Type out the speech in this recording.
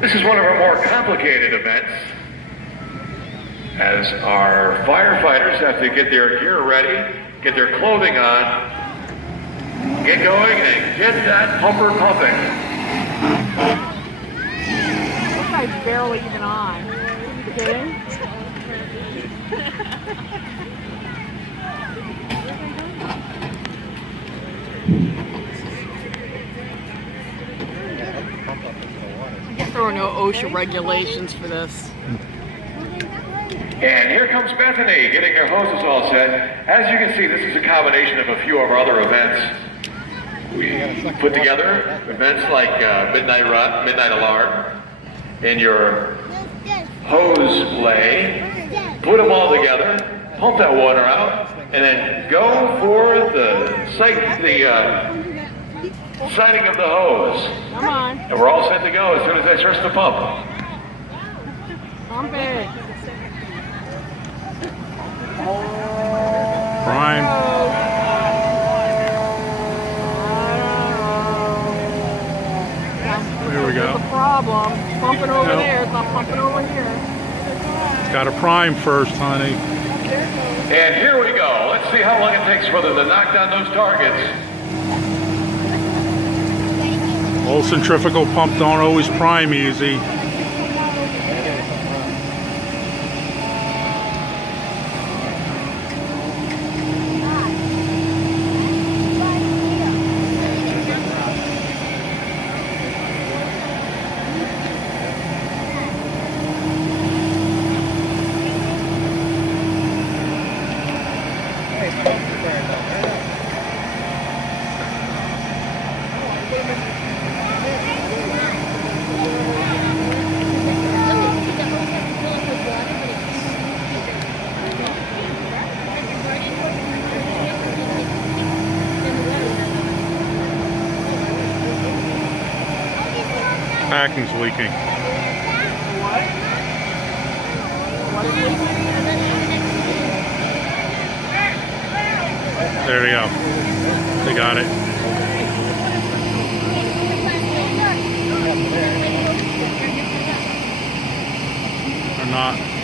This is one of our more complicated events, as our firefighters have to get their gear ready, get their clothing on, get going, and get that pumper pumping. This guy's barely even on. Are you kidding? I guess there are no OSHA regulations for this. And here comes Bethany getting her hoses all set. As you can see, this is a combination of a few of our other events. We put together events like Midnight Alarm and your hose lay, put them all together, pump that water out, and then go for the sighting of the hose. Come on. And we're all set to go as soon as I starts to pump. Pump it. Prime. Here we go. There's a problem. Pumping over there. It's not pumping over here. It's got to prime first, honey. And here we go. Let's see how long it takes for them to knock down those targets. Old centrifugal pump don't always prime easy. Packing's leaking. There we go. They got it. Or not.